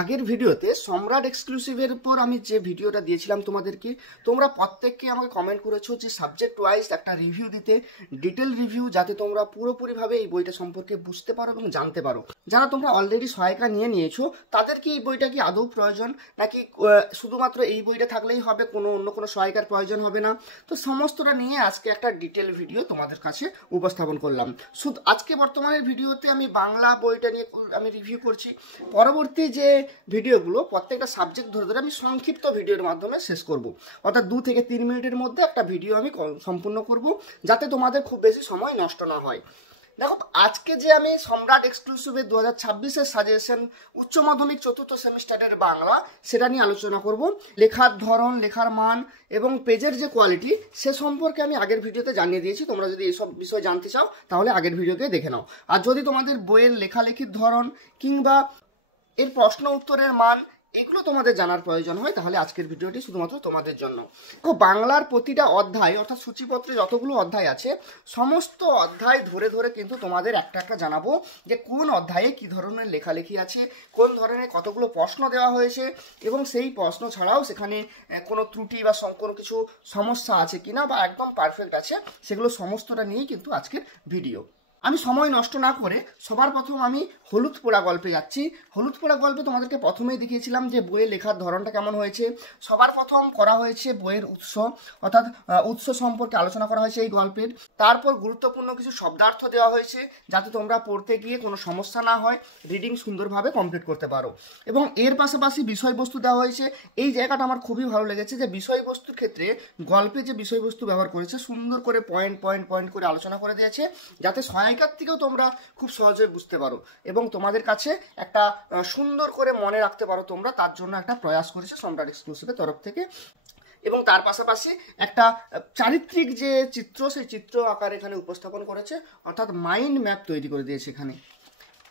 আগের ভিডিওতে সম্রাট এক্সক্লুসিভের উপর আমি যে ভিডিওটা দিয়েছিলাম তোমাদেরকে, তোমরা প্রত্যেককে আমাকে কমেন্ট করেছো যে সাবজেক্ট ওয়াইজ একটা রিভিউ দিতে, ডিটেল রিভিউ, যাতে তোমরা পুরোপুরিভাবে এই বইটা সম্পর্কে বুঝতে পারো এবং জানতে পারো। যারা তোমরা অলরেডি সহায়িকা নিয়ে নিয়েছো তাদের কি এই বইটা কি আদৌ প্রয়োজন, নাকি শুধুমাত্র এই বইটা থাকলেই হবে, অন্য কোনো সহায়িকার প্রয়োজন হবে না? তো সমস্তটা নিয়ে আজকে একটা ডিটেল ভিডিও তোমাদের কাছে উপস্থাপন করলাম। শুধু আজকে বর্তমানের ভিডিওতে আমি বাংলা বইটা নিয়ে আমি রিভিউ করছি। পরবর্তী যে ভিডিওগুলো প্রত্যেকটা সাবজেক্ট ধরে ধরে আমি সংক্ষিপ্ত ভিডিওর মাধ্যমে শেষ করব, অর্থাৎ 2 থেকে 3 মিনিটের মধ্যে একটা ভিডিও আমি সম্পূর্ণ করব, যাতে তোমাদের খুব বেশি সময় নষ্ট না হয়। দেখো, আজকে যে আমি সম্রাট এক্সক্লুসিভের 2026-এর সাজেশন উচ্চ মাধ্যমিক 4র্থ সেমিস্টারের বাংলা, সেটা নিয়ে আলোচনা করব। লেখার ধরন, লেখার মান এবং পেজের যে কোয়ালিটি, সে সম্পর্কে আমি আগের ভিডিওতে জানিয়ে দিয়েছি। তোমরা যদি এইসব বিষয় জানতে চাও তাহলে আগের ভিডিওকে দেখে নাও। আর যদি তোমাদের বইয়ের লেখালেখির ধরন কিংবা এর প্রশ্ন উত্তরের মান এগুলো তোমাদের জানার প্রয়োজন হয়, তাহলে আজকের ভিডিওটি শুধুমাত্র তোমাদের জন্য। তো বাংলার প্রতিটা অধ্যায়, অর্থাৎ সূচিপত্রে যতগুলো অধ্যায় আছে, সমস্ত অধ্যায় ধরে ধরে কিন্তু তোমাদের একটা একটা জানাবো যে কোন অধ্যায়ে কি ধরনের লেখালেখি আছে, কোন ধরনের কতগুলো প্রশ্ন দেওয়া হয়েছে, এবং সেই প্রশ্ন ছাড়াও সেখানে কোনো ত্রুটি বা কোনো কিছু সমস্যা আছে কিনা বা একদম পারফেক্ট আছে, সেগুলো সমস্তটা নিয়েই কিন্তু আজকের ভিডিও। আমি সময় নষ্ট না করে সবার প্রথম আমি হলুদ পোড়া গল্পে যাচ্ছি। হলুদ পোড়া গল্পে তোমাদেরকে প্রথমেই দেখিয়েছিলাম যে বইয়ের লেখার ধরনটা কেমন হয়েছে। সবার প্রথম করা হয়েছে বইয়ের উৎস, অর্থাৎ উৎস সম্পর্কে আলোচনা করা হয়েছে এই গল্পের। তারপর গুরুত্বপূর্ণ কিছু শব্দার্থ দেওয়া হয়েছে, যাতে তোমরা পড়তে গিয়ে কোনো সমস্যা না হয়, রিডিং সুন্দরভাবে কমপ্লিট করতে পারো। এবং এর পাশাপাশি বিষয়বস্তু দেওয়া হয়েছে। এই জায়গাটা আমার খুবই ভালো লেগেছে যে বিষয়বস্তুর ক্ষেত্রে গল্পে যে বিষয়বস্তু ব্যবহার করেছে, সুন্দর করে পয়েন্ট পয়েন্ট পয়েন্ট করে আলোচনা করে দিয়েছে, যাতে সহায়িকার থেকেও তোমরা খুব সহজে বুঝতে পারো এবং তোমাদের কাছে একটা সুন্দর করে মনে রাখতে পারো তোমরা। তার জন্য একটা প্রয়াস করেছে সম্রাট এক্সক্লুসিভের তরফ থেকে। এবং তার পাশাপাশি একটা চারিত্রিক যে চিত্র, সেই চিত্র আকার এখানে উপস্থাপন করেছে, অর্থাৎ মাইন্ড ম্যাপ তৈরি করে দিয়েছে এখানে।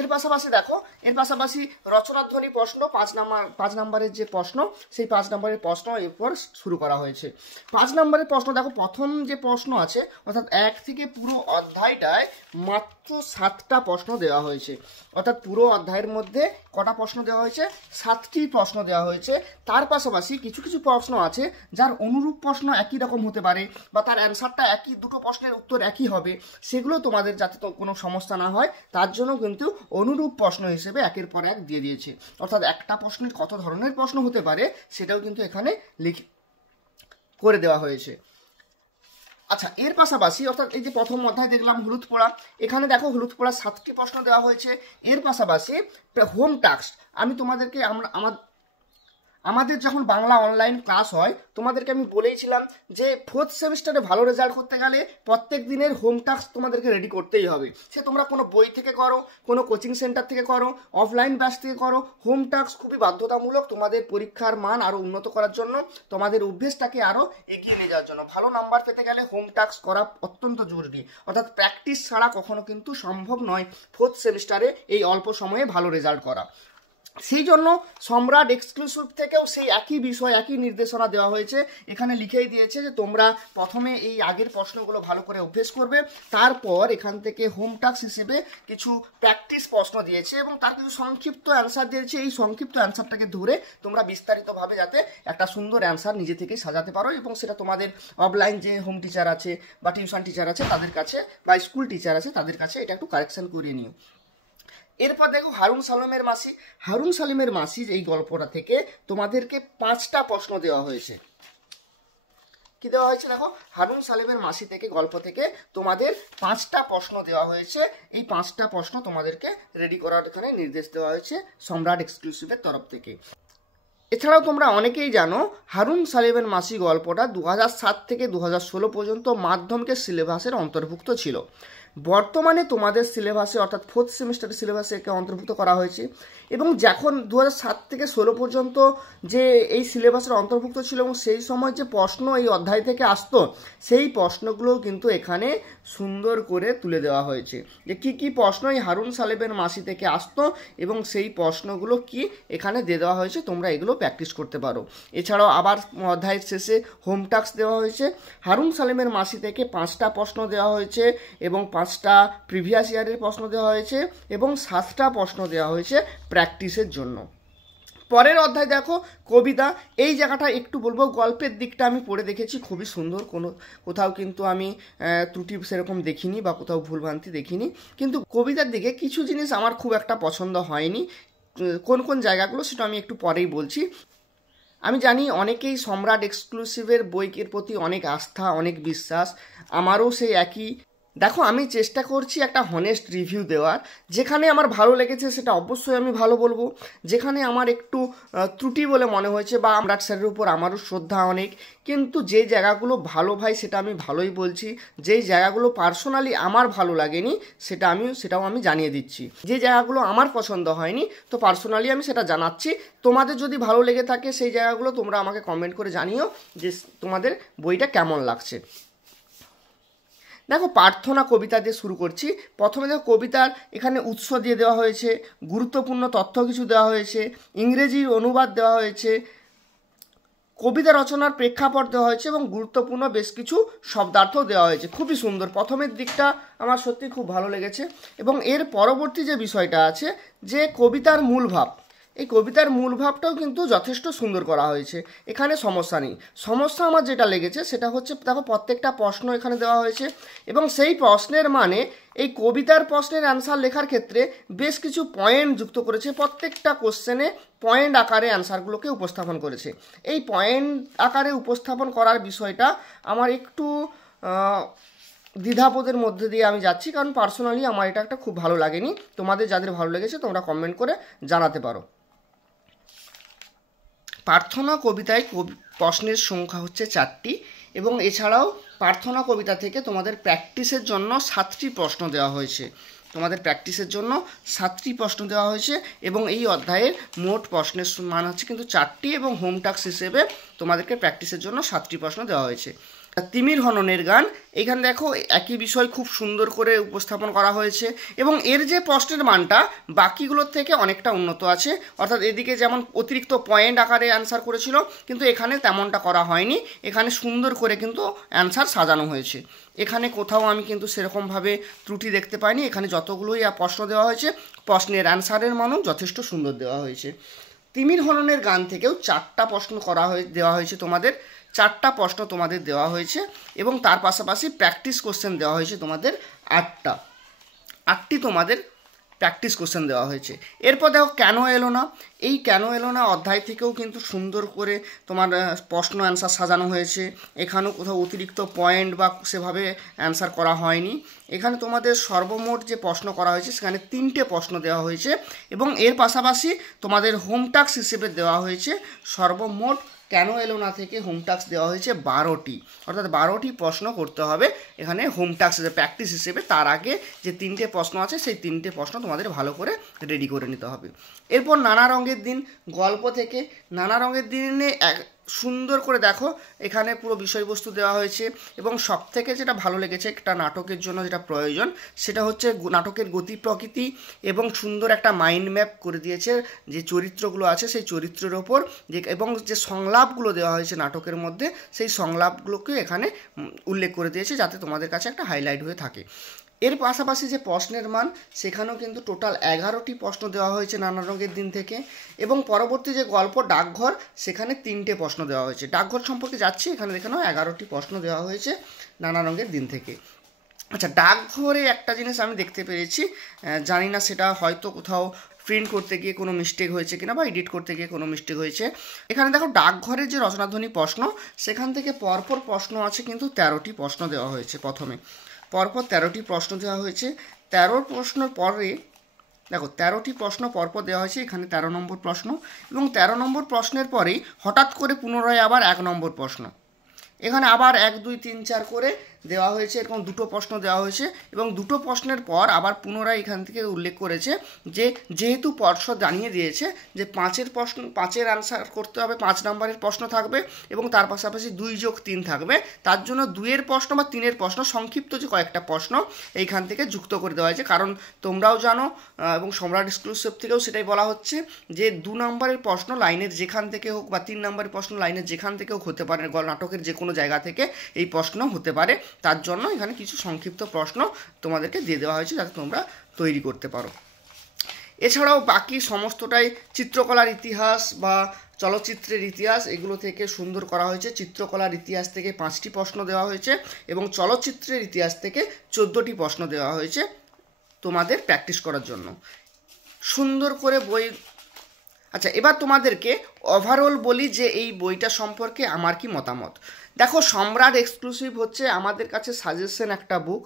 এর পাশাপাশি দেখো, এর পাশাপাশি রচনাধ্বনি প্রশ্ন, 5 নাম্বারের যে প্রশ্ন, সেই 5 নাম্বারের প্রশ্ন এরপর শুরু করা হয়েছে। 5 নাম্বারের প্রশ্ন দেখো, প্রথম যে প্রশ্ন আছে, অর্থাৎ 1 থেকে পুরো অধ্যায়টায় মাত্র 7টা প্রশ্ন দেওয়া হয়েছে। অর্থাৎ পুরো অধ্যায়ের মধ্যে কটা প্রশ্ন দেওয়া হয়েছে? 7টি প্রশ্ন দেওয়া হয়েছে। তার পাশাপাশি কিছু কিছু প্রশ্ন আছে যার অনুরূপ প্রশ্ন একই রকম হতে পারে, বা তার অ্যান্সারটা একই, দুটো প্রশ্নের উত্তর একই হবে। সেগুলো তোমাদের যাতে তো কোনো সমস্যা না হয়, তার জন্য কিন্তু অনুরূপ প্রশ্ন হিসেবে একের পর এক দিয়ে দিয়েছে। অর্থাৎ একটা প্রশ্নের কত ধরনের প্রশ্ন হতে পারে সেটাও কিন্তু এখানে করে দেওয়া হয়েছে। আচ্ছা, এর পাশাপাশি অর্থাৎ এই যে প্রথম অধ্যায় দেখলাম হলুদ পোড়া, এখানে দেখো হলুদ পোড়া 7টি প্রশ্ন দেওয়া হয়েছে। এর পাশাপাশি হোম টাস্ক, আমি তোমাদেরকে আমাদের যখন বাংলা অনলাইন ক্লাস হয়, তোমাদেরকে আমি বলেইছিলাম যে 4th সেমিস্টারে ভালো রেজাল্ট করতে গেলে প্রত্যেক দিনের হোম টাস্ক তোমাদেরকে রেডি করতেই হবে। সে তোমরা কোনো বই থেকে করো, কোনো কোচিং সেন্টার থেকে করো, অফলাইন ব্যাচ থেকে করো, হোম টাস্ক খুবই বাধ্যতামূলক তোমাদের পরীক্ষার মান আরও উন্নত করার জন্য, তোমাদের অভ্যেসটাকে আরও এগিয়ে নিয়ে যাওয়ার জন্য। ভালো নাম্বার পেতে গেলে হোম টাস্ক করা অত্যন্ত জরুরি, অর্থাৎ প্র্যাকটিস ছাড়া কখনো কিন্তু সম্ভব নয় 4th সেমিস্টারে এই অল্প সময়ে ভালো রেজাল্ট করা। সেই জন্য সম্রাট এক্সক্লুসিভ থেকেও সেই একই বিষয়, একই নির্দেশনা দেওয়া হয়েছে। এখানে লিখেই দিয়েছে যে তোমরা প্রথমে এই আগের প্রশ্নগুলো ভালো করে অভ্যেস করবে, তারপর এখান থেকে হোম টাস্ক হিসেবে কিছু প্র্যাকটিস প্রশ্ন দিয়েছে এবং তার কিছু সংক্ষিপ্ত অ্যান্সার দিয়েছে। এই সংক্ষিপ্ত অ্যান্সারটাকে ধরে তোমরা বিস্তারিতভাবে যাতে একটা সুন্দর অ্যান্সার নিজে থেকেই সাজাতে পারো, এবং সেটা তোমাদের অফলাইন যে হোম টিচার আছে বা টিউশন টিচার আছে তাদের কাছে, বা স্কুল টিচার আছে তাদের কাছে এটা একটু কারেকশন করিয়ে নিও। এরপর দেখো হারুন সালিমের মাসি। হারুন সালিমের মাসি এই গল্পটা থেকে তোমাদেরকে 5টা প্রশ্ন দেওয়া হয়েছে। কি দেওয়া হয়েছে দেখো, হারুন সালিমের মাসি থেকে গল্প থেকে তোমাদের 5টা প্রশ্ন দেওয়া হয়েছে। এই 5টা প্রশ্ন তোমাদেরকে রেডি করার এখানে নির্দেশ দেওয়া হয়েছে সম্রাট এক্সক্লুসিভের তরফ থেকে। এছাড়াও তোমরা অনেকেই জানো হারুন সালিমের মাসি গল্পটা 2007 থেকে 2016 পর্যন্ত মাধ্যমিকের সিলেবাসের অন্তর্ভুক্ত ছিল। বর্তমানে তোমাদের সিলেবাসে, অর্থাৎ 4th সেমিস্টারের সিলেবাসে একে অন্তর্ভুক্ত করা হয়েছে। এবং যখন 2007 থেকে 16 পর্যন্ত যে এই সিলেবাসের অন্তর্ভুক্ত ছিল এবং সেই সময় যে প্রশ্ন এই অধ্যায় থেকে আসতো, সেই প্রশ্নগুলো কিন্তু এখানে সুন্দর করে তুলে দেওয়া হয়েছে যে কী কী প্রশ্ন এই হারুন সালিমের মাসি থেকে আসতো, এবং সেই প্রশ্নগুলো কি এখানে দিয়ে দেওয়া হয়েছে। তোমরা এগুলো প্র্যাকটিস করতে পারো। এছাড়াও আবার অধ্যায়ের শেষে হোম টাস্ক দেওয়া হয়েছে। হারুন সালিমের মাসি থেকে 5টা প্রশ্ন দেওয়া হয়েছে, এবং 5টা প্রিভিয়াস ইয়ারের প্রশ্ন দেওয়া হয়েছে, এবং 7টা প্রশ্ন দেওয়া হয়েছে প্র্যাকটিসের জন্য। পরের অধ্যায় দেখো কবিতা। এই জায়গাটা একটু বলবো, গল্পের দিকটা আমি পড়ে দেখেছি খুবই সুন্দর, কোথাও কিন্তু আমি ত্রুটি সেরকম দেখিনি বা কোথাও ভুলভ্রান্তি দেখিনি। কিন্তু কবিতার দিকে কিছু জিনিস আমার খুব একটা পছন্দ হয়নি। কোন কোন জায়গাগুলো সেটা আমি একটু পরেই বলছি। আমি জানি অনেকেই সম্রাট এক্সক্লুসিভের বইয়ের প্রতি অনেক আস্থা, অনেক বিশ্বাস, আমারও সেই একই। দেখো আমি চেষ্টা করছি একটা হনেস্ট রিভিউ দেওয়ার। যেখানে আমার ভালো লেগেছে সেটা অবশ্যই আমি ভালো বলবো, যেখানে আমার একটু ত্রুটি বলে মনে হয়েছে বা সম্রাট স্যারের উপর আমারও শ্রদ্ধা অনেক, কিন্তু যে জায়গাগুলো ভালো ভাই সেটা আমি ভালোই বলছি। যেই জায়গাগুলো পার্সোনালি আমার ভালো লাগেনি সেটাও আমি জানিয়ে দিচ্ছি। যে জায়গাগুলো আমার পছন্দ হয়নি তো পার্সোনালি আমি সেটা জানাচ্ছি। তোমাদের যদি ভালো লেগে থাকে সেই জায়গাগুলো তোমরা আমাকে কমেন্ট করে জানিও যে তোমাদের বইটা কেমন লাগছে। দেখো প্রার্থনা কবিতা দিয়ে শুরু করছি। প্রথমে দেখো কবিতার এখানে উৎস দিয়ে দেওয়া হয়েছে, গুরুত্বপূর্ণ তথ্য কিছু দেওয়া হয়েছে, ইংরেজি অনুবাদ দেওয়া হয়েছে, কবিতা রচনার প্রেক্ষাপট দেওয়া হয়েছে এবং গুরুত্বপূর্ণ বেশ কিছু শব্দার্থ দেওয়া হয়েছে। খুবই সুন্দর, প্রথমের দিকটা আমার সত্যি খুব ভালো লেগেছে। এবং এর পরবর্তী যে বিষয়টা আছে যে কবিতার মূল ভাব, এই কবিতার মূল ভাবটাও কিন্তু যথেষ্ট সুন্দর করা হয়েছে, এখানে সমস্যা নেই। সমস্যা আমার যেটা লেগেছে সেটা হচ্ছে দেখো প্রত্যেকটা প্রশ্ন এখানে দেওয়া হয়েছে এবং সেই প্রশ্নের মানে এই কবিতার প্রশ্নের অ্যান্সার লেখার ক্ষেত্রে বেশ কিছু পয়েন্ট যুক্ত করেছে। প্রত্যেকটা কোশ্চেনে পয়েন্ট আকারে অ্যান্সারগুলোকে উপস্থাপন করেছে। এই পয়েন্ট আকারে উপস্থাপন করার বিষয়টা আমার একটু দ্বিধাবোধের মধ্যে দিয়ে আমি যাচ্ছি, কারণ পার্সোনালি আমার এটা একটা খুব ভালো লাগেনি। তোমাদের যাদের ভালো লেগেছে তোমরা কমেন্ট করে জানাতে পারো। প্রার্থনা কবিতায় প্রশ্নের সংখ্যা হচ্ছে 4টি এবং এছাড়াও প্রার্থনা কবিতা থেকে তোমাদের প্র্যাকটিসের জন্য 7টি প্রশ্ন দেওয়া হয়েছে। তোমাদের প্র্যাকটিসের জন্য 7টি প্রশ্ন দেওয়া হয়েছে এবং এই অধ্যায়ের মোট প্রশ্নের মান হচ্ছে কিন্তু 4টি এবং হোম টাস্ক হিসেবে তোমাদেরকে প্র্যাকটিসের জন্য 7টি প্রশ্ন দেওয়া হয়েছে। তিমির হননের গান, এখানে দেখো একই বিষয় খুব সুন্দর করে উপস্থাপন করা হয়েছে এবং এর যে প্রশ্নের মানটা বাকিগুলোর থেকে অনেকটা উন্নত আছে। অর্থাৎ এদিকে যেমন অতিরিক্ত পয়েন্ট আকারে অ্যান্সার করেছিল কিন্তু এখানে তেমনটা করা হয়নি, এখানে সুন্দর করে কিন্তু অ্যান্সার সাজানো হয়েছে। এখানে কোথাও আমি কিন্তু সেরকমভাবে ত্রুটি দেখতে পাইনি। এখানে যতগুলোই প্রশ্ন দেওয়া হয়েছে প্রশ্নের অ্যান্সারের মানও যথেষ্ট সুন্দর দেওয়া হয়েছে। তিমির হননের গান থেকেও 4টা প্রশ্ন দেওয়া হয়েছে তোমাদের, 4টা প্রশ্ন তোমাদের দেওয়া হয়েছে এবং তার পাশাপাশি প্র্যাকটিস কোশ্চেন দেওয়া হয়েছে তোমাদের 8টি তোমাদের প্র্যাকটিস কোশ্চেন দেওয়া হয়েছে। এরপর দেখো কেন এলো না, এই কেন এলো না অধ্যায় থেকেও কিন্তু সুন্দর করে তোমার প্রশ্ন অ্যান্সার সাজানো হয়েছে। এখানেও কোথাও অতিরিক্ত পয়েন্ট বা সেভাবে অ্যান্সার করা হয়নি। এখানে তোমাদের সর্বমোট যে প্রশ্ন করা হয়েছে সেখানে 3টে প্রশ্ন দেওয়া হয়েছে এবং এর পাশাপাশি তোমাদের হোম টাস্ক হিসেবে দেওয়া হয়েছে সর্বমোট কেন এলো না থেকে হোম টাস্ক দেওয়া হয়েছে 12টি, অর্থাৎ 12টি প্রশ্ন করতে হবে এখানে হোম টাস্ক হিসেবে প্র্যাকটিস হিসেবে। তার আগে যে 3টে প্রশ্ন আছে সেই 3টে প্রশ্ন তোমাদের ভালো করে রেডি করে নিতে হবে। এরপর নানা রঙের দিন, গল্প থেকে নানা রঙের দিনে সুন্দর করে দেখো এখানে পুরো বিষয়বস্তু দেওয়া হয়েছে এবং সবথেকে যেটা ভালো লেগেছে একটা নাটকের জন্য যেটা প্রয়োজন সেটা হচ্ছে নাটকের গতি প্রকৃতি এবং সুন্দর একটা মাইন্ড ম্যাপ করে দিয়েছে যে চরিত্রগুলো আছে সেই চরিত্রের ওপর এবং যে সংলাপগুলো দেওয়া হয়েছে নাটকের মধ্যে সেই সংলাপগুলোকে এখানে উল্লেখ করে দিয়েছে যাতে তোমাদের কাছে একটা হাইলাইট হয়ে থাকে। এর পাশাপাশি যে প্রশ্নের মান সেখানেও কিন্তু টোটাল 11টি প্রশ্ন দেওয়া হয়েছে নানা রঙের দিন থেকে এবং পরবর্তী যে গল্প ডাকঘর সেখানে 3টে প্রশ্ন দেওয়া হয়েছে। ডাকঘর সম্পর্কে যাচ্ছি, এখানে দেখানো 11টি প্রশ্ন দেওয়া হয়েছে নানা রঙের দিন থেকে। আচ্ছা, ডাকঘরে একটা জিনিস আমি দেখতে পেরেছি, জানি না সেটা হয়তো কোথাও প্রিন্ট করতে গিয়ে কোনো মিস্টেক হয়েছে কিনা বা এডিট করতে গিয়ে কোনো মিস্টেক হয়েছে। এখানে দেখো ডাকঘরের যে রচনাধ্বনি প্রশ্ন সেখান থেকে পরপর প্রশ্ন আছে কিন্তু 13টি প্রশ্ন দেওয়া হয়েছে। প্রথমে পরপর 13টি প্রশ্ন দেওয়া হয়েছে। 13 প্রশ্ন পরে দেখো 13টি প্রশ্ন পরপর দেওয়া হয়েছে, এখানে 13 নম্বর প্রশ্ন এবং 13 নম্বর প্রশ্নের পরেই হঠাৎ করে পুনরায় আবার 1 নম্বর প্রশ্ন, এখানে আবার 1 2 3 4 করে দেওয়া হয়েছে, এরকম 2টো প্রশ্ন দেওয়া হয়েছে এবং 2টো প্রশ্নের পর আবার পুনরায় এখান থেকে উল্লেখ করেছে যে যেহেতু পর্ষদ জানিয়ে দিয়েছে যে 5-এর আনসার করতে হবে, 5 নম্বরের প্রশ্ন থাকবে এবং তার পাশাপাশি 2+3 থাকবে, তার জন্য 2-এর প্রশ্ন বা 3-এর প্রশ্ন সংক্ষিপ্ত যে কয়েকটা প্রশ্ন এইখান থেকে যুক্ত করে দেওয়া হয়েছে। কারণ তোমরাও জানো এবং সম্রাট এক্সক্লুসিভ থেকেও সেটাই বলা হচ্ছে যে 2 নম্বরের প্রশ্ন লাইনের যেখান থেকে হোক বা 3 নম্বরের প্রশ্ন লাইনের যেখান থেকে হোক হতে পারে, নাটকের যে কোনো জায়গা থেকে এই প্রশ্ন হতে পারে, তার জন্য এখানে কিছু সংক্ষিপ্ত প্রশ্ন তোমাদেরকে দিয়ে দেওয়া হয়েছে যাতে তোমরা তৈরি করতে পারো। এছাড়াও বাকি সমস্তটাই চিত্রকলার ইতিহাস বা চলচ্চিত্রের ইতিহাস এগুলো থেকে সুন্দর করা হয়েছে। চিত্রকলার ইতিহাস থেকে 5টি প্রশ্ন দেওয়া হয়েছে এবং চলচ্চিত্রের ইতিহাস থেকে 14টি প্রশ্ন দেওয়া হয়েছে তোমাদের প্র্যাকটিস করার জন্য। সুন্দর করে বই। আচ্ছা, এবার তোমাদেরকে ওভারঅল বলি যে এই বইটা সম্পর্কে আমার কি মতামত। দেখো, সম্রাট এক্সক্লুসিভ হচ্ছে আমাদের কাছে সাজেশন একটা বুক।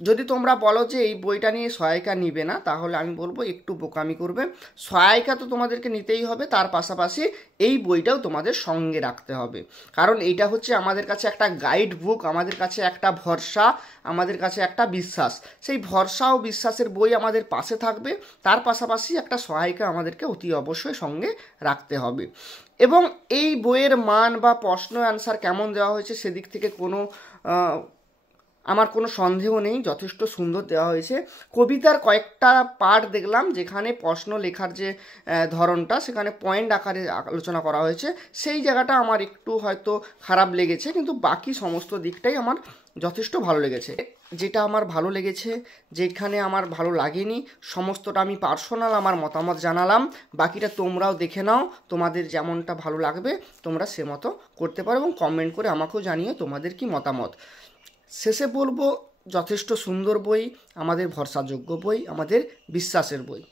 যদি তোমরা বলো যে এই বইটা নিয়ে সহায়িকা নিবে না, তাহলে আমি বলবো একটু বোকামি করবে। সহায়িকা তো তোমাদেরকে নিতেই হবে, তার পাশাপাশি এই বইটাও তোমাদের সঙ্গে রাখতে হবে, কারণ এইটা হচ্ছে আমাদের কাছে একটা গাইড বুক, আমাদের কাছে একটা ভরসা, আমাদের কাছে একটা বিশ্বাস। সেই ভরসা ও বিশ্বাসের বই আমাদের পাশে থাকবে, তার পাশাপাশি একটা সহায়িকা আমাদেরকে অতি অবশ্যই সঙ্গে রাখতে হবে। এবং এই বইয়ের মান বা প্রশ্ন অ্যান্সার কেমন দেওয়া হয়েছে সেদিক থেকে আমার কোনো সন্দেহ নেই, যথেষ্ট সুন্দর দেওয়া হয়েছে। কবিতার কয়েকটা পার্ট দেখলাম যেখানে প্রশ্ন লেখার যে ধরনটা সেখানে পয়েন্ট আকারে আলোচনা করা হয়েছে, সেই জায়গাটা আমার একটু হয়তো খারাপ লেগেছে, কিন্তু বাকি সমস্ত দিকটাই আমার যথেষ্ট ভালো লেগেছে। যেটা আমার ভালো লেগেছে, যেখানে আমার ভালো লাগেনি, সমস্তটা আমি পার্সোনাল আমার মতামত জানালাম। বাকিটা তোমরাও দেখে নাও, তোমাদের যেমনটা ভালো লাগবে তোমরা সে মতো করতে পারো এবং কমেন্ট করে আমাকেও জানিও তোমাদের কি মতামত। শেষে বলবো, যথেষ্ট সুন্দর বই, আমাদের ভরসাযোগ্য বই, আমাদের বিশ্বাসের বই।